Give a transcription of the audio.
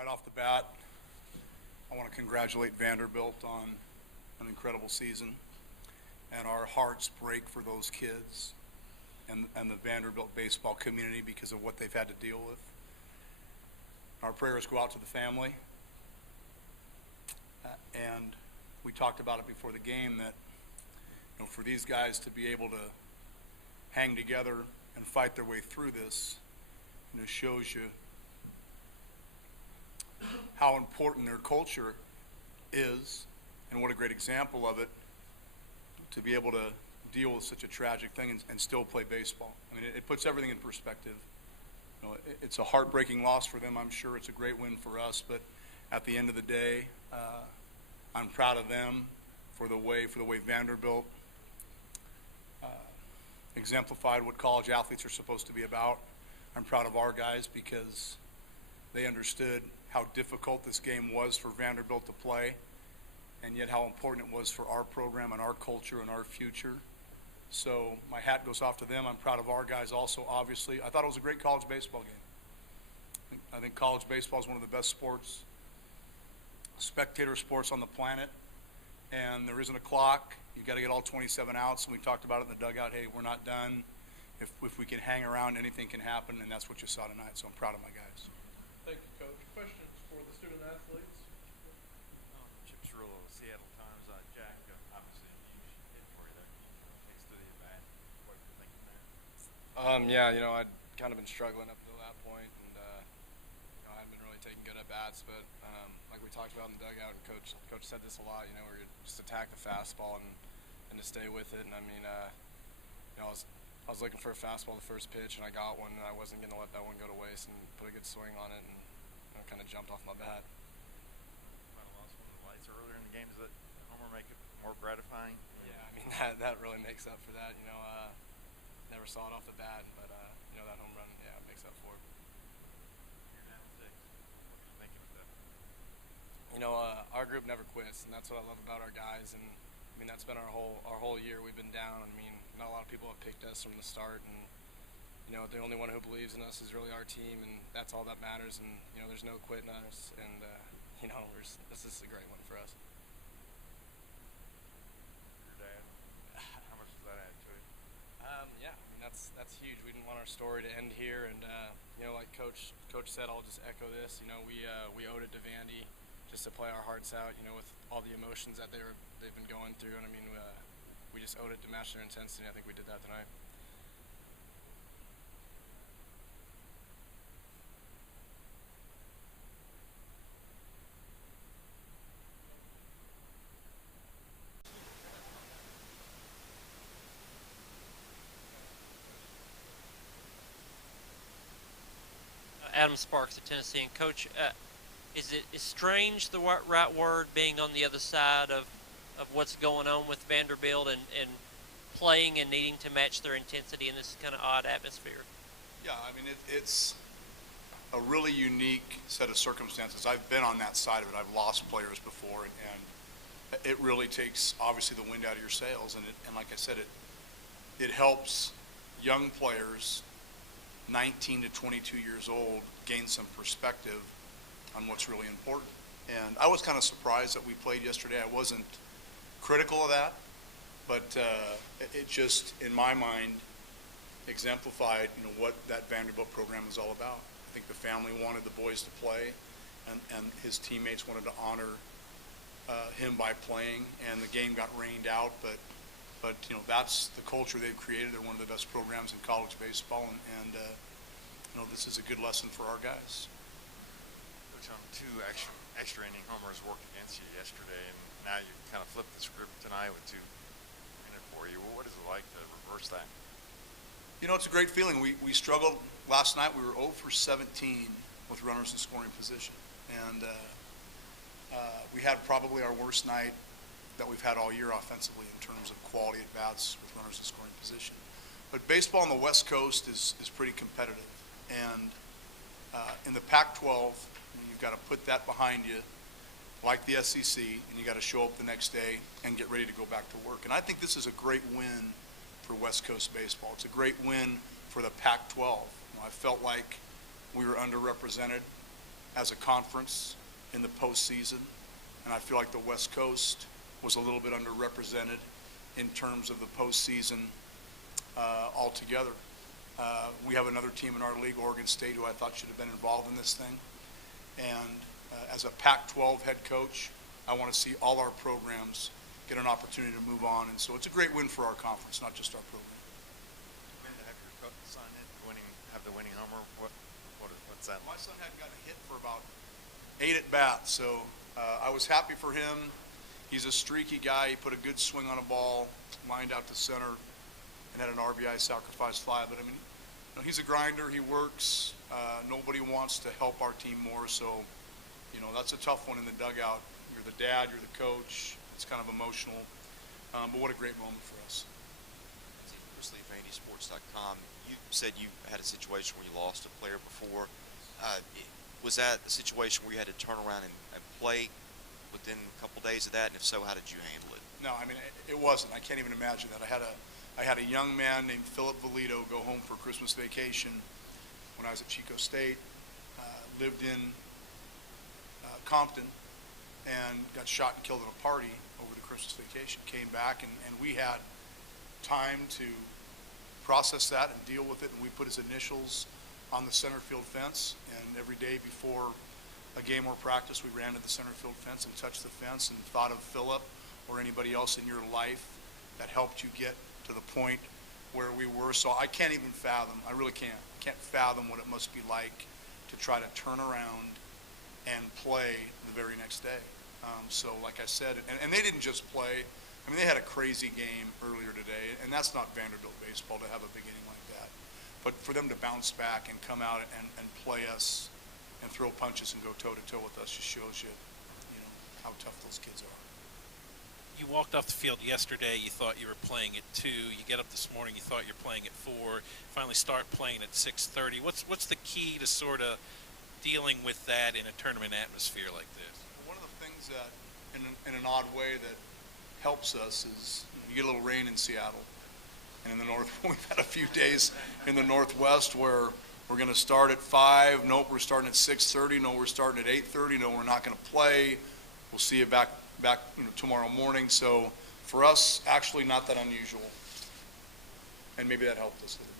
Right off the bat, I want to congratulate Vanderbilt on an incredible season, and our hearts break for those kids and the Vanderbilt baseball community because of what they've had to deal with. Our prayers go out to the family, and we talked about it before the game that, you know, for these guys to be able to hang together and fight their way through this, you know, shows you how important their culture is and what a great example of it to be able to deal with such a tragic thing and still play baseball. I mean, it puts everything in perspective. You know, it's a heartbreaking loss for them. I'm sure it's a great win for us, but at the end of the day, I'm proud of them for the way Vanderbilt exemplified what college athletes are supposed to be about. I'm proud of our guys because they understood how difficult this game was for Vanderbilt to play, and yet how important it was for our program and our culture and our future. So my hat goes off to them. I'm proud of our guys also, obviously. I thought it was a great college baseball game. I think college baseball is one of the best sports, spectator sports on the planet, and there isn't a clock. You got to get all 27 outs, and we talked about it in the dugout. Hey, we're not done. If we can hang around, anything can happen, and that's what you saw tonight. So I'm proud of my guys. Thank you, Coach. Questions for the student athletes? Chip Cirillo, Seattle Times. Jack, obviously a huge hit for you there. Takes to the at-bat. What are you thinking there? Yeah, you know, I'd kind of been struggling up until that point, and you know, I hadn't been really taking good at-bats, but like we talked about in the dugout, and Coach said this a lot, you know, where you just attack the fastball and to stay with it. And I mean, you know, I was looking for a fastball the first pitch, and I got one, and I wasn't going to let that one go to waste and put a good swing on it, and you know, kind of jumped off my bat. Might have lost one of the lights earlier in the game. Does that homer make it more gratifying? Yeah, I mean, that really makes up for that. You know, never saw it off the bat, but you know, that home run, yeah, makes up for it. You're down 6. What are you thinking with that? You know, our group never quits, and that's what I love about our guys. And I mean, that's been our whole year. We've been down. I mean, not a lot of people have picked us from the start, and you know, the only one who believes in us is really our team, and that's all that matters. And you know, there's no quitting us, and you know, this is a great one for us. Your dad, how much does that add to it? Yeah, I mean, that's huge. We didn't want our story to end here, and you know, like Coach said, I'll just echo this. You know, we owed it to Vandy just to play our hearts out. You know, with all the emotions that they've been going through, and I mean, we just owed it to match their intensity. I think we did that tonight. Adam Sparks at Tennessee. And Coach, is strange the right word being on the other side of what's going on with Vanderbilt and playing and needing to match their intensity in this kind of odd atmosphere? Yeah, I mean, it's a really unique set of circumstances. I've been on that side of it. I've lost players before, and it really takes, obviously, the wind out of your sails. And like I said, it helps young players, 19 to 22 years old, gain some perspective on what's really important. And I was kind of surprised that we played yesterday. I wasn't critical of that, but it just, in my mind, exemplified, you know, what that Vanderbilt program is all about. I think the family wanted the boys to play, and his teammates wanted to honor him by playing, and the game got rained out, but you know, that's the culture they've created. They're one of the best programs in college baseball, and you know, this is a good lesson for our guys. Coach, on 2 extra inning homers worked against you yesterday, and now you kind of flipped the script tonight with 2 in it for you. Well, what is it like to reverse that? You know, it's a great feeling. We struggled last night. We were 0 for 17 with runners in scoring position, and we had probably our worst night that we've had all year offensively in terms of quality at bats with runners in scoring position. But baseball on the West Coast is pretty competitive, and in the Pac-12, you've got to put that behind you, like the SEC, and you got to show up the next day and get ready to go back to work. And I think this is a great win for West Coast baseball. It's a great win for the Pac-12. You know, I felt like we were underrepresented as a conference in the postseason, and I feel like the West Coast was a little bit underrepresented in terms of the postseason altogether. We have another team in our league, Oregon State, who I thought should have been involved in this thing. And as a Pac-12 head coach, I want to see all our programs get an opportunity to move on. And so it's a great win for our conference, not just our program. When to have your son have the winning homer? What's that? My son hadn't gotten a hit for about 8 at bats, so I was happy for him. He's a streaky guy. He put a good swing on a ball, lined out to center, and had an RBI sacrifice fly. But I mean, you know, he's a grinder. He works. Nobody wants to help our team more, so you know that's a tough one in the dugout. You're the dad. You're the coach. It's kind of emotional, but what a great moment for us. Previously, VandySports.com, you said you had a situation where you lost a player before. Was that a situation where you had to turn around and play within a couple days of that? And if so, how did you handle it? No, I mean, it wasn't. I can't even imagine that. I had a young man named Philip Valito go home for Christmas vacation when I was at Chico State, lived in Compton, and got shot and killed at a party over the Christmas vacation. Came back, and we had time to process that and deal with it, and we put his initials on the center field fence, and every day before a game or practice, we ran to the center field fence and touched the fence and thought of Philip or anybody else in your life that helped you get to the point where we were. So I can't even fathom, I really can't fathom what it must be like to try to turn around and play the very next day. So like I said, and they didn't just play, I mean, they had a crazy game earlier today, and that's not Vanderbilt baseball to have a big inning like that. But for them to bounce back and come out and play us and throw punches and go toe-to-toe with us just shows you, you know, how tough those kids are. You walked off the field yesterday, you thought you were playing at 2. You get up this morning, you thought you're playing at 4. Finally start playing at 6:30. What's the key to sort of dealing with that in a tournament atmosphere like this? One of the things that, in an odd way, that helps us is you get a little rain in Seattle. And in the north, we've had a few days in the Northwest where we're going to start at 5. Nope, we're starting at 6:30. No, we're starting at 8:30. No, we're not going to play. We'll see you back tomorrow morning. So for us, actually not that unusual. And maybe that helped us a little bit.